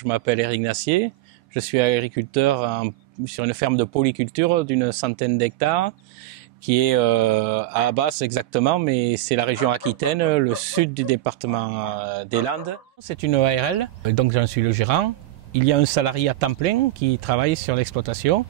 Je m'appelle Éric Nassier, je suis agriculteur sur une ferme de polyculture d'une centaine d'hectares qui est à Abas exactement, mais c'est la région Aquitaine, le sud du département des Landes. C'est une ARL, donc j'en suis le gérant. Il y a un salarié à temps plein qui travaille sur l'exploitation.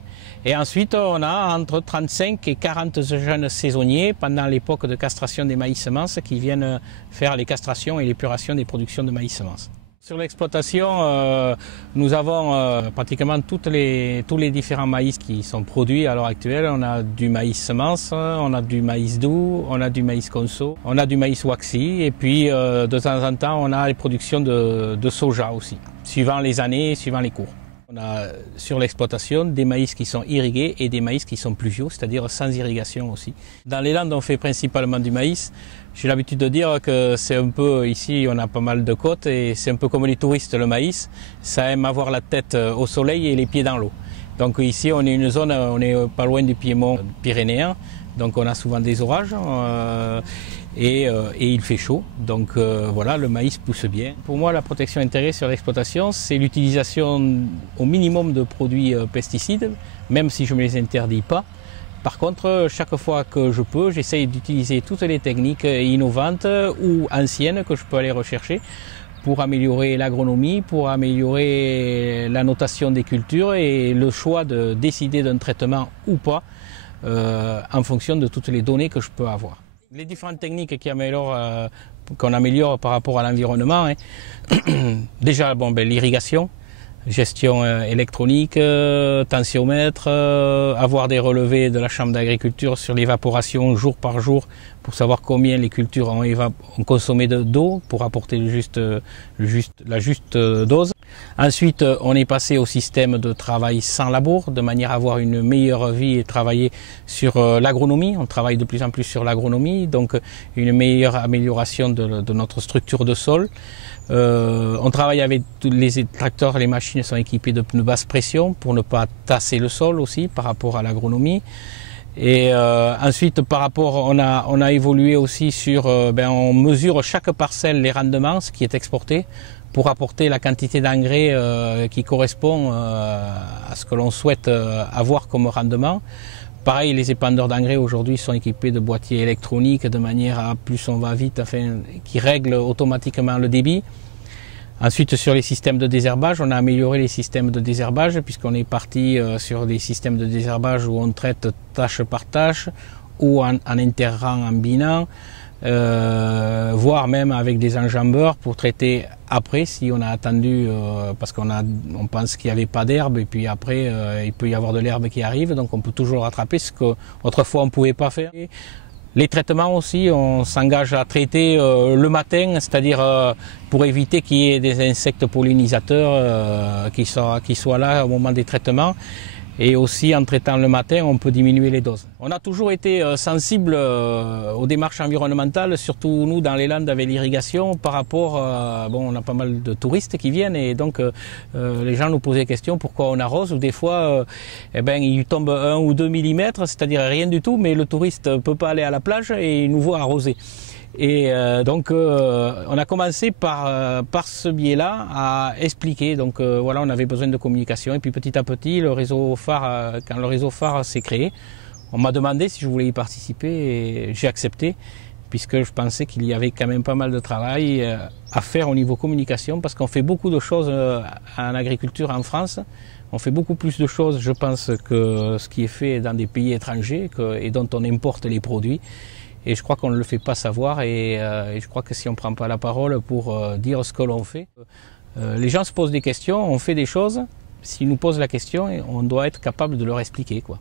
Et ensuite, on a entre 35 et 40 jeunes saisonniers pendant l'époque de castration des maïs semences qui viennent faire les castrations et l'épuration des productions de maïs semences. Sur l'exploitation, nous avons pratiquement tous les différents maïs qui sont produits à l'heure actuelle. On a du maïs semence, on a du maïs doux, on a du maïs conso, on a du maïs waxy et puis de temps en temps on a les productions de soja aussi, suivant les années, suivant les cours. On a sur l'exploitation des maïs qui sont irrigués et des maïs qui sont pluviaux, c'est-à-dire sans irrigation aussi. Dans les Landes, on fait principalement du maïs. J'ai l'habitude de dire que c'est un peu, ici on a pas mal de côtes et c'est un peu comme les touristes le maïs. Ça aime avoir la tête au soleil et les pieds dans l'eau. Donc ici on est une zone, on est pas loin du piémont pyrénéen, donc on a souvent des orages. Et il fait chaud, donc voilà, le maïs pousse bien. Pour moi, la protection intégrée sur l'exploitation, c'est l'utilisation au minimum de produits pesticides, même si je ne me les interdis pas. Par contre, chaque fois que je peux, j'essaye d'utiliser toutes les techniques innovantes ou anciennes que je peux aller rechercher pour améliorer l'agronomie, pour améliorer la notation des cultures et le choix de décider d'un traitement ou pas en fonction de toutes les données que je peux avoir. Les différentes techniques qu'on améliore par rapport à l'environnement, déjà l'irrigation, gestion électronique, tensiomètre, avoir des relevés de la chambre d'agriculture sur l'évaporation jour par jour pour savoir combien les cultures ont consommé d'eau pour apporter la juste dose. Ensuite, on est passé au système de travail sans labour, de manière à avoir une meilleure vie et travailler sur l'agronomie. On travaille de plus en plus sur l'agronomie, donc une meilleure amélioration de notre structure de sol. On travaille avec tous les tracteurs, les machines sont équipées de pneus basse pression pour ne pas tasser le sol aussi par rapport à l'agronomie. Et ensuite, par rapport, on a évolué aussi sur, on mesure chaque parcelle les rendements, ce qui est exporté, pour apporter la quantité d'engrais qui correspond à ce que l'on souhaite avoir comme rendement. Pareil, les épandeurs d'engrais aujourd'hui sont équipés de boîtiers électroniques de manière à plus on va vite, qui règlent automatiquement le débit. Ensuite, sur les systèmes de désherbage, on a amélioré les systèmes de désherbage puisqu'on est parti sur des systèmes de désherbage où on traite tâche par tâche ou en interrang, en binant, voire même avec des enjambeurs pour traiter après si on a attendu parce on pense qu'il n'y avait pas d'herbe et puis après il peut y avoir de l'herbe qui arrive, donc on peut toujours rattraper ce qu'autrefois on ne pouvait pas faire. Les traitements aussi, on s'engage à traiter le matin, c'est-à-dire pour éviter qu'il y ait des insectes pollinisateurs qui soient là au moment des traitements. Et aussi en traitant le matin, on peut diminuer les doses. On a toujours été sensible aux démarches environnementales, surtout nous dans les Landes avec l'irrigation, par rapport, on a pas mal de touristes qui viennent et donc les gens nous posaient des questions pourquoi on arrose, ou des fois il tombe 1 ou 2 mm, c'est-à-dire rien du tout, mais le touriste ne peut pas aller à la plage et il nous voit arroser. Et donc on a commencé par ce biais-là à expliquer. Donc voilà, on avait besoin de communication et puis petit à petit le réseau phare, quand le réseau phare s'est créé, on m'a demandé si je voulais y participer et j'ai accepté puisque je pensais qu'il y avait quand même pas mal de travail à faire au niveau communication parce qu'on fait beaucoup de choses en agriculture en France. On fait beaucoup plus de choses, je pense, que ce qui est fait dans des pays étrangers et dont on importe les produits. Et je crois qu'on ne le fait pas savoir et je crois que si on ne prend pas la parole pour dire ce que l'on fait, les gens se posent des questions, on fait des choses, s'ils nous posent la question, on doit être capable de leur expliquer, quoi.